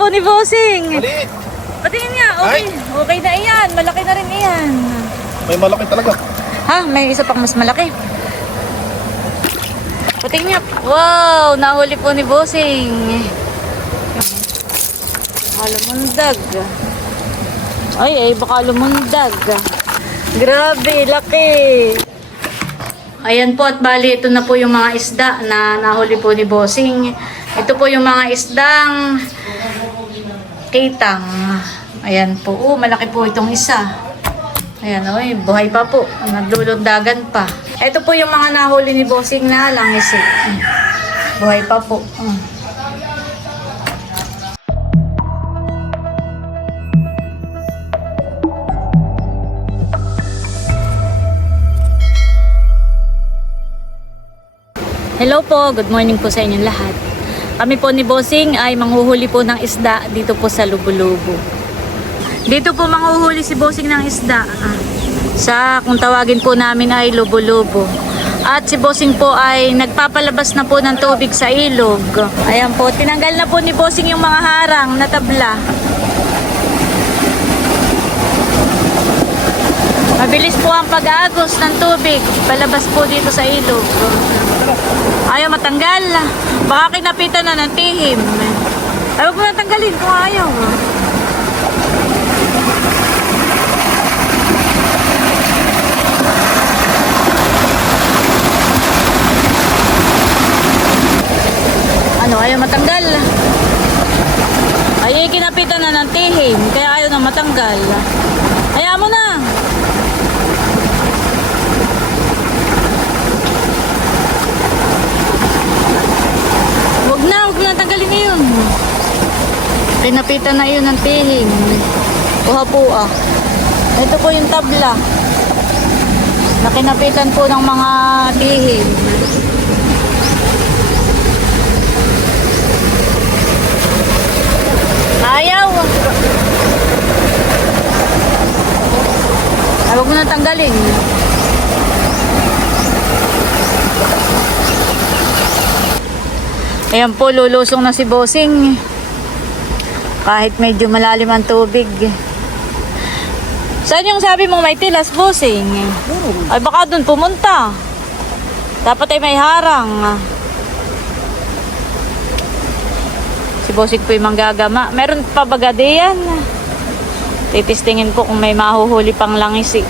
po ni Bossing. Maliit. Patingin nga, okay. Okay na iyan. Malaki na rin iyan. May malaki talaga. Ha? May isa pang mas malaki. Patingin nga. Wow! Nahuli po ni Bossing. Baka lumundag. Ay, ay, baka lumundag. Grabe, laki. Ayan po at bali ito na po yung mga isda na nahuli po ni Bossing. Ito po yung mga isdang kitang. Ayan po. Oh, malaki po itong isa. Ayan, oy, buhay pa po. Naglulundagan pa. Ito po yung mga nahuli ni Bossing na langis eh. Buhay pa po. Mm. Hello po, good morning po sa inyong lahat. Kami po ni Bossing ay manghuhuli po ng isda dito po sa Lubulubo. Dito po manghuhuli si Bossing ng isda. Sa kung tawagin po namin ay Lubulubo. At si Bossing po ay nagpapalabas na po ng tubig sa ilog. Ayan po, tinanggal na po ni Bossing yung mga harang na tabla. Mabilis po ang pag-agos ng tubig. Palabas po dito sa ilog. Ayaw matanggal. Baka kinapitan na ng tihim. Ay, huwag mo na tanggalin kung ayaw. Ano, ayaw matanggal. Ay, kinapitan na ng tihim. Kaya ayaw na matanggal. Hayaan mo na. Huwag na, huwag na tanggalin na yun. Pinapitan na yun ng tihing. Kuha po ah. Ito po yung tabla. Nakinapitan po ng mga tihing. Ayaw. Ay, huwag mo na tanggalin. Ayan po, lulusong na si Bossing. Kahit medyo malalim ang tubig. Saan yung sabi mo may tilas, Bossing? Ay baka doon pumunta. Dapat ay may harang. Si Bossing po yung manggagama. Meron pa baga diyan. Titistingin po kung may mahuhuli pang langis eh.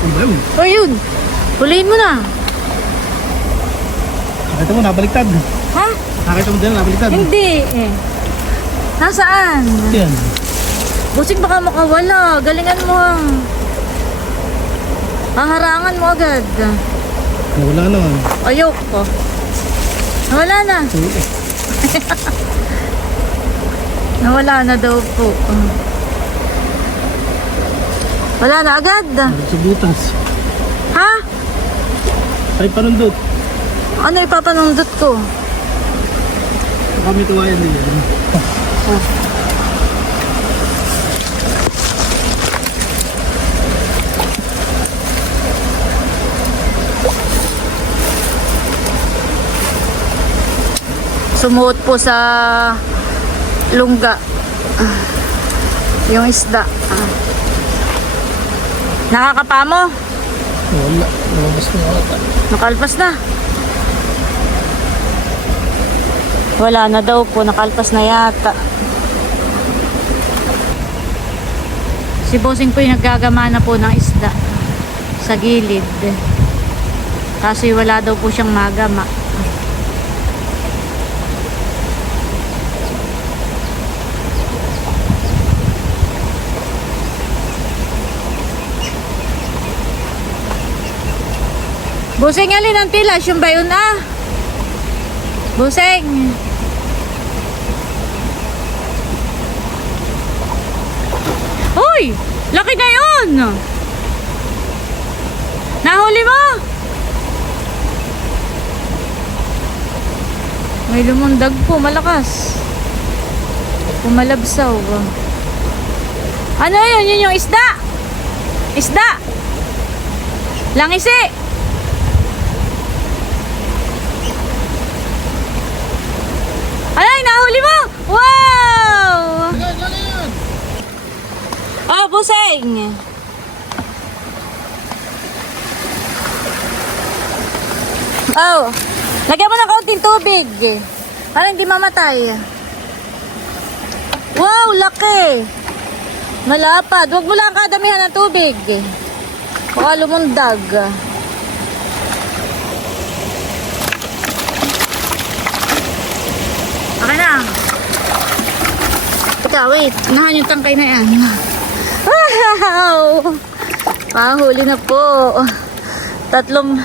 Ano ba yun? O yun, huliin mo na. Nakita mo, nabaliktad. Ha? Nakita mo din, nabaliktad. Hindi eh. Nasaan? Yan. Busing baka makawala. Galingan mo ha. Haharangan mo agad. Wala naman. Ayoko. Nawala na. Nawala na daw po. Wala na agad. Sa butas. Ay, panundot. Ano ipapanundot ko? Kami kawayan din yan. Sumuot po sa lungga. Yung isda. Ah. Nakakapa mo? Wala. Lumabas na Nakalpas na. Wala na daw po, nakalpas na yata. Si Bossing po yung naggagama na po ng isda sa gilid. Kaso wala daw po siyang magama. Buseng alin ang tilas, yung ba yun ah? Buseng. Hoy! Laki na yun! Nahuli mo! May lumundag po, malakas. Pumalabsaw. Ano yun? Yun yung isda! Isda! Langisi! Ay, nahuli mo! Wow! Buseng! Oh, lagyan mo ng kaunting tubig. Para hindi mamatay. Wow, laki! Malapad. Huwag mo lang kadamihan ng tubig. Baka lumundag. Okay na. Teka, wait. Unahan yung tangkay na yan. Wow! Pahuli na po. Tatlong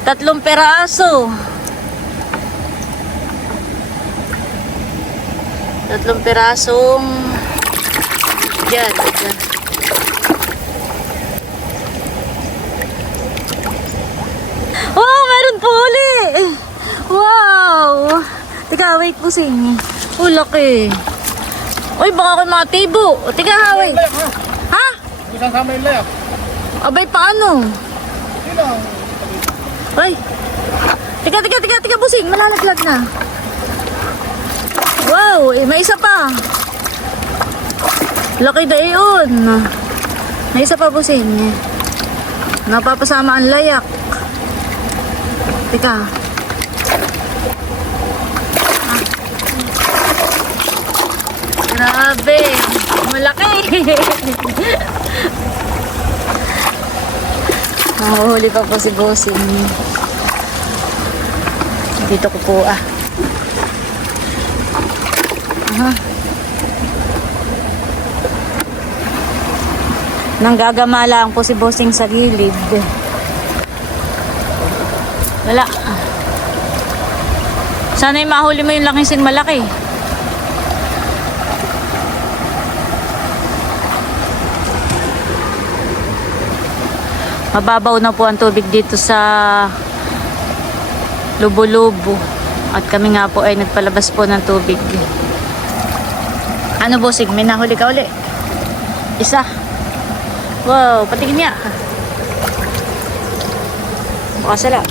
tatlong peraso. Tatlong perasong yan. Oh, meron po uli. Wow. Teka, wait po sing. Oh, laki. Uy, baka ako mga tibo. Teka, ha, wait. Ha? Isang sama yung layak. Abay, paano? Yun lang. Ay. Tika, tika, tika, tika, busing. Malalaglag na. Wow, eh, may isa pa. Laki na yun. May isa pa, busing. Napapasama ang layak. Tika. Grabe. Malaki. Nahuhuli pa po si Bossing. Dito ko po ah. Aha. Nanggagama lang po si Bossing sa gilid. Wala. Sana yung mahuli mo yung laking sin malaki. Mababaw na po ang tubig dito sa Lubo-Lubo. At kami nga po ay nagpalabas po ng tubig. Ano bossing? May nahuli ka uli? Isa. Wow, patingin niya. Makasala.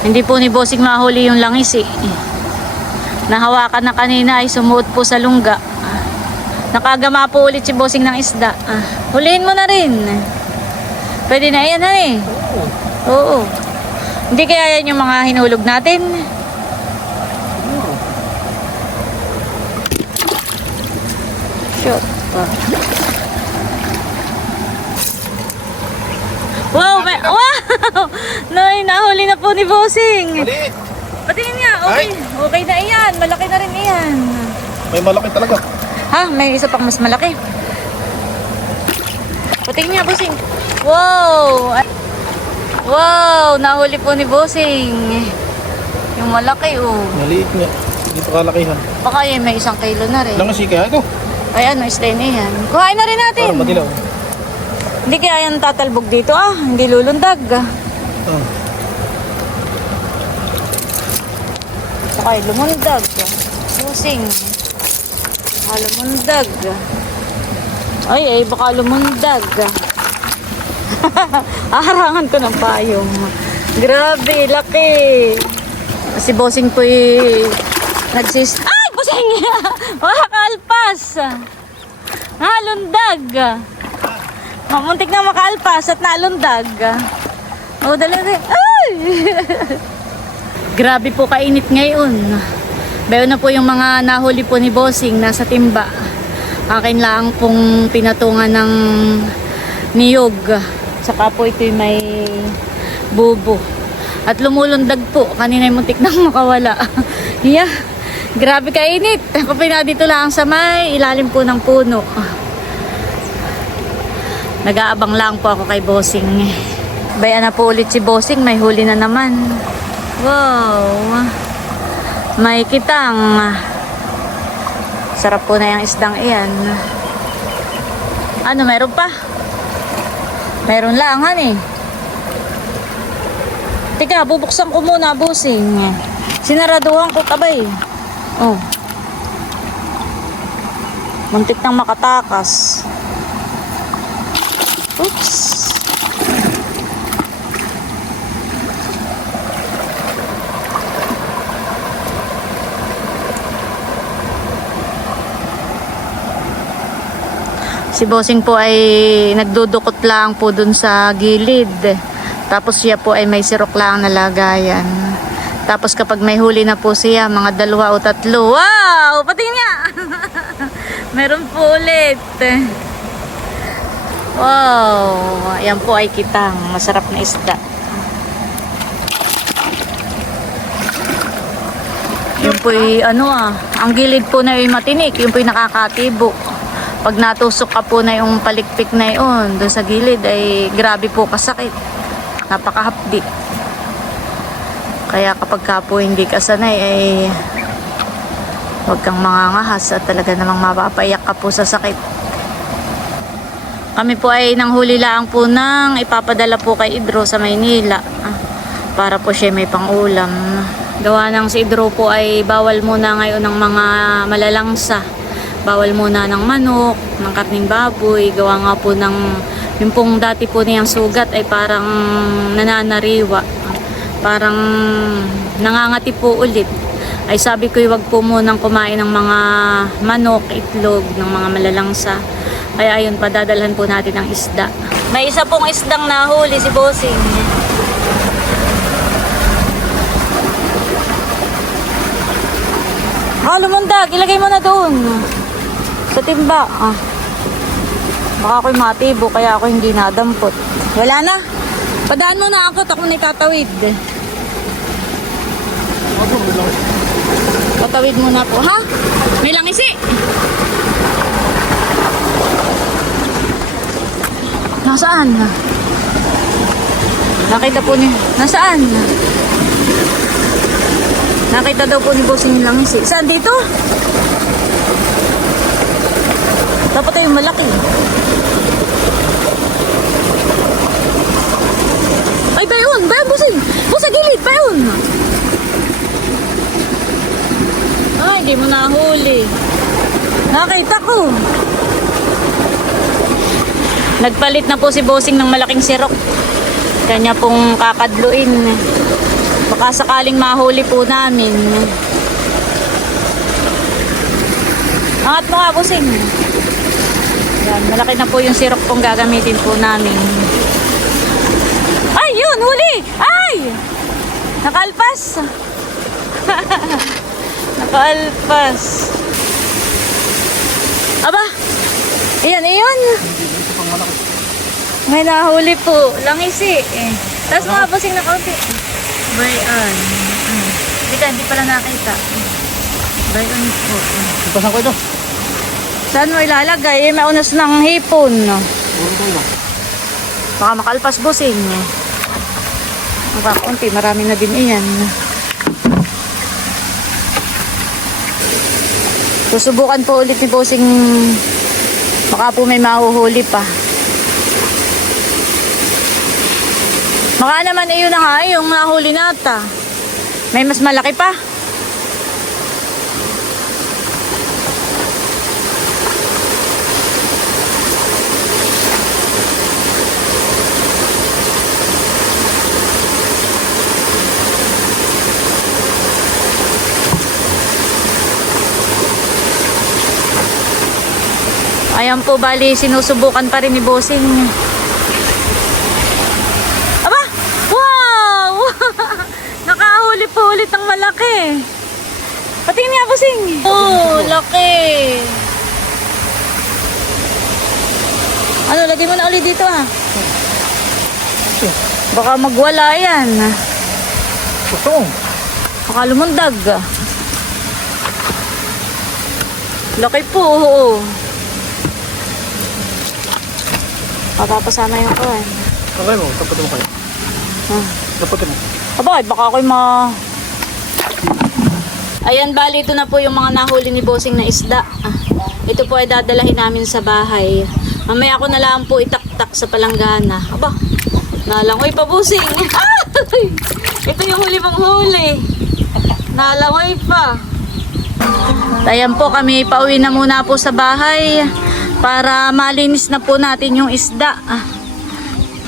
Hindi po ni bossing mahuli yung langis eh. Nahawakan na kanina ay sumuot po sa lungga. Nakagama po ulit si bossing ng isda. Ah, hulihin mo na rin. Pwede na yan, honey. Oo. Hindi kaya yan yung mga hinulog natin. Shot. Ah. Wow! May, wow! Nay, nahuli na po ni Bossing. Maliit. Patingin nga, okay. Okay na iyan. Malaki na rin iyan. May malaki talaga. Ha? May isa pang mas malaki. Patingin niya, Bossing. Wow! Wow! Nahuli po ni Bossing. Yung malaki, oh. Maliit nga. Dito kalakihan. Baka yan, may isang kilo na rin. Lang si kaya ito. Ay, ano, isda na yan. Kuhain na rin natin. Para madilaw. Hindi kaya yan tatalbog dito, ah. Hindi lulundag. Ah. Baka ay lumundag. Bossing. Baka lumundag. Ay, ay, baka lumundag. Aharangan ko ng payong. Grabe, laki. Si Bossing po nagsis... Ay, Bossing! Makakalpas. Nalundag. Mamuntik na makalpas at nalundag. O, dali, dali. Ay! Grabe po kainit ngayon. Bayo na po yung mga nahuli po ni Bossing nasa timba. Akin lang pong pinatungan ng niyog. Saka po ito'y may bubo. At lumulundag po. Kanina yung muntik nang makawala. yeah. Grabe kainit. Ako pina dito lang sa may ilalim po ng puno. Nag-aabang lang po ako kay Bossing. Bayan na po ulit si Bossing. May huli na naman. Wow. May kitang. Sarap po na yung isdang iyan. Ano, meron pa? Meron lang, honey. Teka, bubuksan ko muna, busing. Sinaraduhan ko tabay. Oh. Muntik nang makatakas. Oops. Si Bossing po ay nagdudukot lang po dun sa gilid. Tapos siya po ay may sirok lang na lagayan. Tapos kapag may huli na po siya, mga dalawa o tatlo. Wow! Patingin nga! Meron po ulit. Wow! Ayan po ay kitang. Masarap na isda. Yung po ano ah, ang gilid po na yung matinik, yung po yung nakakatibo. Pag natusok ka po na yung palikpik na yun, doon sa gilid ay grabe po kasakit. Napakahapdi. Kaya kapag ka po hindi ka sanay ay huwag kang mangangahas at talaga namang mapapayak ka po sa sakit. Kami po ay nanghuli lang po nang ipapadala po kay Idro sa Maynila ah, para po siya may pangulam. Gawa ng si Idro po ay bawal muna ngayon ng mga malalangsa. Bawal muna ng manok, ng karning baboy. Gawa nga po ng yung pong dati po niyang sugat ay parang nananariwa. Parang nangangati po ulit. Ay sabi ko wag po munang kumain ng mga manok, itlog, ng mga malalangsa. Kaya ayun, padadalhan po natin ng isda. May isa pong isdang nahuli si Bossing. Ah, lumundag. Ilagay mo na doon. Sa timba. Ah. Baka ako'y matibo, kaya ako hindi nadampot. Wala na. Padaan mo na ako, ako na itatawid. Patawid muna po, ha? May langisi. Nasaan? Nakita po ni... Nasaan? Nakita daw po ni Bossing yung langisi. Saan dito? Dapat ay malaki. Ay, bayon! Bayon, Bossing! Boss, sa gilid! Bayon! Ay, hindi mo nahuli. Nakita ko. Nagpalit na po si Bossing ng malaking sirok. Kanya pong kakadluin. Baka sakaling mahuli po namin. Angat mo nga, Bossing. Yan, malaki na po yung sirok pong gagamitin po namin. Ay, yun, huli! Ay! Nakalpas! Nakaalpas. Aba! Ayan, ayan. May nahuli po. Langisi eh. Tapos mga busing na kaunti. Bayan. Mm. Hindi ka, hindi pala nakita. Bayan po. Ipasan ko ito. Saan mo ilalagay? Eh, maunas ng hipon. Ito. Baka makalpas busing. Ang kaunti, marami na din iyan. Susubukan po ulit ni Bossing baka po may mahuhuli pa. Baka naman iyon na nga yung nahuli nata. May mas malaki pa. Ayan po, bali, sinusubukan pa rin ni Bossing. Aba! Wow! Nakahuli po ulit ang malaki. Patingin nga, Bossing. Oh, laki. Ano, lagay mo na ulit dito ah. Baka magwala yan. Ito. Baka lumundag. Laki po, oo. Papapasama yung kuwan. Okay mo, tapat mo kayo. Ah. Tapat mo. Aba, baka ako'y ma... Ayan, bali, ito na po yung mga nahuli ni Bossing na isda. Ah, ito po ay dadalahin namin sa bahay. Mamaya ako na lang po itaktak sa palanggana. Aba, nalangoy pa Bossing. Ito yung huli mong huli. Nalangoy pa. Ayan po, kami pauwi na muna po sa bahay para malinis na po natin yung isda. Ah,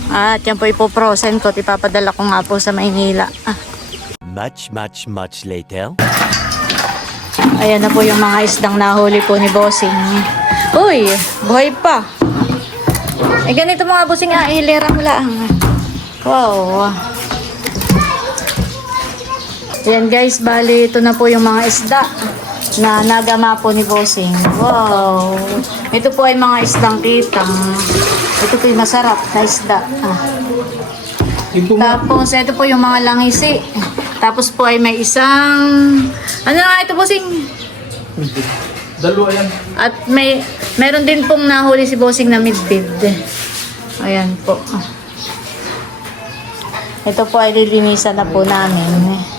At yan po ipoprosen ko. at Ipapadala ko nga po sa Maynila. Ah, Much, much, much later. ayan na po yung mga isdang nahuli po ni Bossing. Uy, buhay pa. Eh ganito mga Bossing, ah, ilera mo lang. Wow. Yan guys, bali ito na po yung mga isda na nagama po ni Bossing. Wow. Ito po ay mga isdang kitang. Ito po yung masarap na isda. Ah. Tapos, ito po yung mga langisi. Tapos po ay may isang... Ano nga ito, Bossing? Dalawa yan. At may... Meron din pong nahuli si Bossing na midbid. Ayan po. Ito po ay lilinisan na po namin.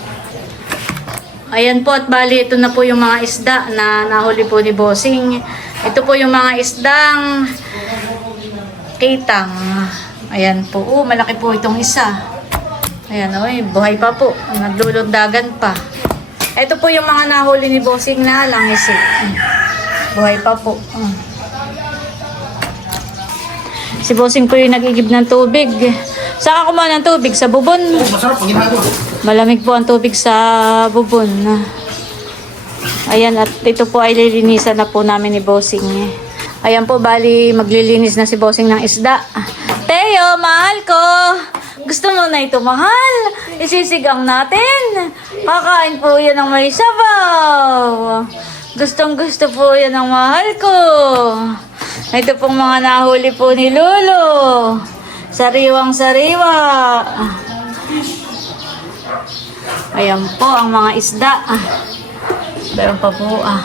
Ayan po at bali ito na po yung mga isda na nahuli po ni Bossing. Ito po yung mga isdang kitang. Ayan po. Oh, malaki po itong isa. Ayan, oy, buhay pa po. Naglulundagan pa. Ito po yung mga nahuli ni Bossing na langisi. Buhay pa po. Mm. Si Bossing po yung nag-igib ng tubig. Saan ka kumuha ng tubig? Sa bubon? Masarap pag. Malamig po ang tubig sa bubon. Ayan, at ito po ay lilinisan na po namin ni Bossing. Ayan po, bali maglilinis na si Bossing ng isda. Teo, mahal ko! Gusto mo na ito, mahal? Isisigang natin. Kakain po yan ng may sabaw. Gustong gusto po yan ng mahal ko. Ito pong mga nahuli po ni Lolo. Sariwang sariwa. Ayan po ang mga isda. Ah. Meron pa po ah.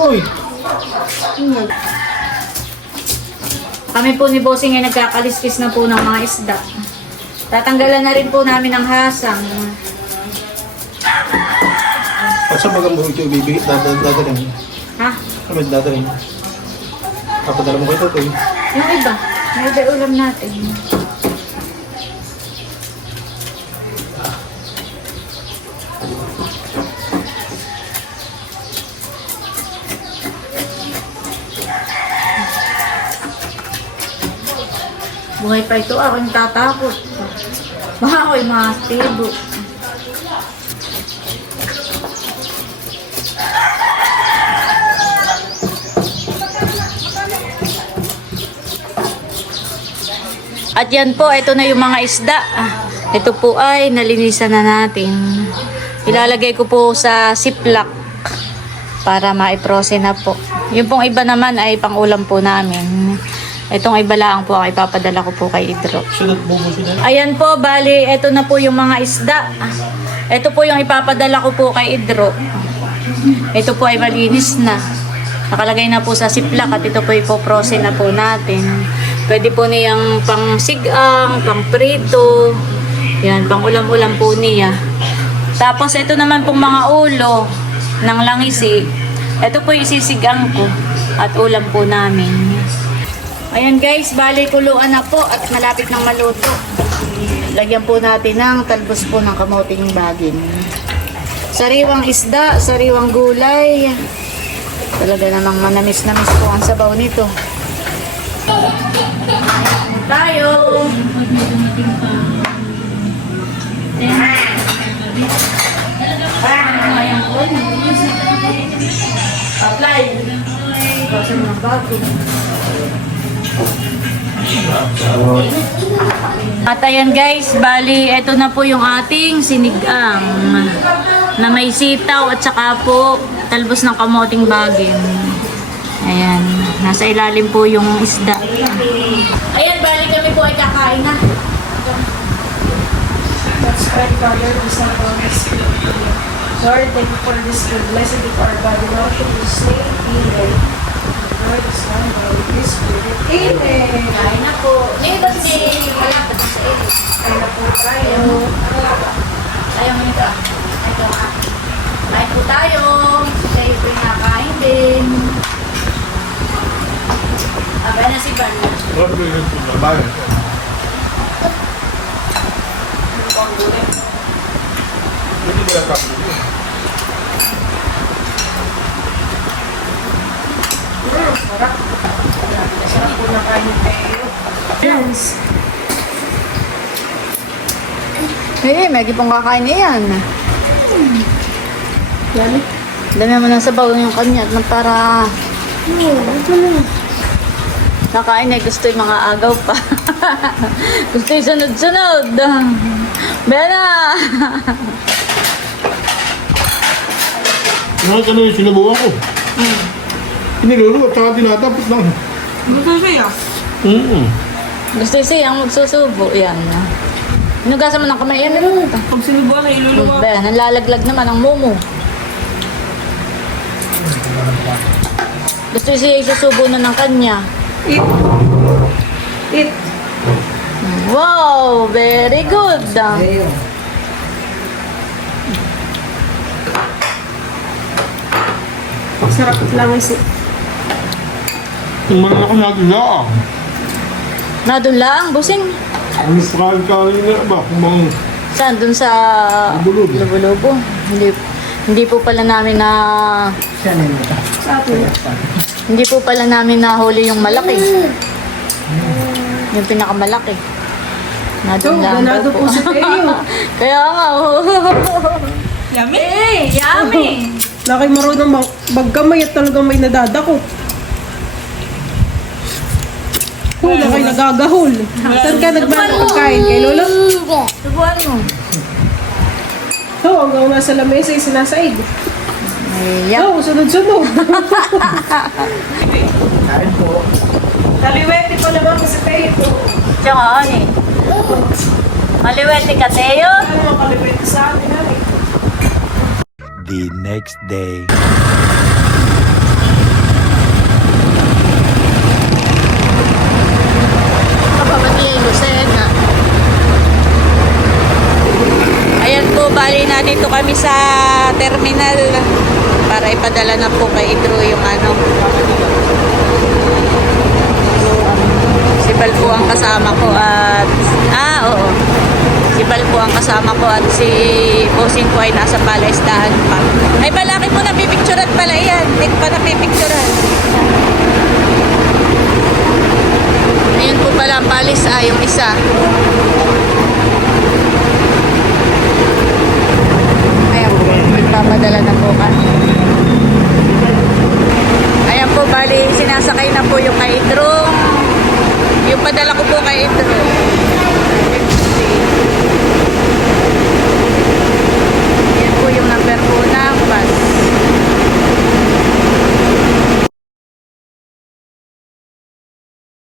Boy! Kami po ni Bossing ay nagkakaliskis na po ng mga isda. Tatanggalan na rin po namin ang hasang. Pag sa bagang buhay ito, bibigit, dadalhin. Ha? Ano ba dadalhin? Papadala mo kayo ito, eh. Yung iba. May iba ulam natin. Buhay pa ito, ako yung tatakot. Baka ako'y mastibo. At yan po, ito na yung mga isda. Ah, Ito po ay nalinisan na natin. Ilalagay ko po sa ziplock para maiprose na po. Yung pong iba naman ay pangulam po namin. Itong iba lang po ipapadala ko po kay Idro. Ayan po, bali, ito na po yung mga isda. Ito po yung ipapadala ko po kay Idro. Ito po ay malinis na. Nakalagay na po sa siplak at ito po ipoprose na po natin. Pwede po niyang pang sigang, pang prito. Yan, pang ulam-ulam po niya. Tapos ito naman pong mga ulo ng langisi. Ito po yung isisigang ko at ulam po namin. Ayan guys, bali kuluan na po at malapit nang maluto. Lagyan po natin ng talbos po ng kamuting bagin. Sariwang isda, sariwang gulay. Talaga namang manamis-namis po ang sabaw nito. Tayo! Apply! At ayan guys, bali, ito na po yung ating sinigang na may sitaw at saka po talbos ng kamoting bagin. Ayan, nasa ilalim po yung isda. Ayan, bali kami po ay kakain na. Let's pray, Father, we send all this Lord, thank you for this good blessing of our body. Lord, should we in the Lord, the Son, the Holy Spirit. Amen. Kain na po. Ngayon ba si malapit sa iyo? Kaya na po tayo. Ayaw mo nito ah. Ito ah. Kain po tayo. Po yung nakain din. Abay na si Van. Bagay. Sarap. Sarap po na kain ni Teo. Yes. Eh, may pang kakain na yan. Yan. Dami mo ng sabaw yung kanya na para No, ito na. Nakain eh. Gusto yung mga agaw pa. Gusto yung sunod-sunod. Bena! Nakit ano yung sinubukan ko. Pinilolo at saka tinatapos lang. Gusto siya. Mm Gusto yung siyang magsusubo. Yan. Inugasan mo ng kamay. Yan. Pag sinubuan na iluluwa. Be, nalalaglag naman ang momo. Gusto siya isusubo na ng kanya. Eat. Eat. Wow, very good. Sarap lang isi. Yung malaki nagla. Nadun lang, busing. Ang kain-kain na ba? Kung mga Saan? Dun sa Lubulubo. Lubulubo. Hindi, hindi po pala namin na Sa atin. Hindi po pala namin nahuli yung malaki. Yung pinakamalaki. Nadun lang daw po si Teo. Kaya nga, oh. Yummy. Eh, yummy! Laki marunong mag magkamay at talagang may nadadakot. Hula kayo nagagahol. Saan ka nagmano pagkain? Kay Lolo? Subuhan mo. Oo, hanggang nasa lamesa ay sinasaid. Ay, yum. Oo, sunod-sunod. Kain po. Taliwete pa naman kasi tayo po. Tsaka ano eh. Maliwete ka, Teo. Ano mga kaliwete sa amin, eh. The next day. Ayan po, bali na dito kami sa terminal para ipadala na po kay Idro yung ano. Si Bal po ang kasama ko at ah oo. Si Bal po ang kasama ko at si Bossing po ay nasa palestahan pa. Ay palaki po napipicturean pala yan. Hindi pa napipicturean. Ayun po pala ang palis ah, yung isa. nagpapadala na po kami po, bali, sinasakay na po yung kay Idrong. Yung padala ko po kay Idrong. Yan po yung number po ng bus.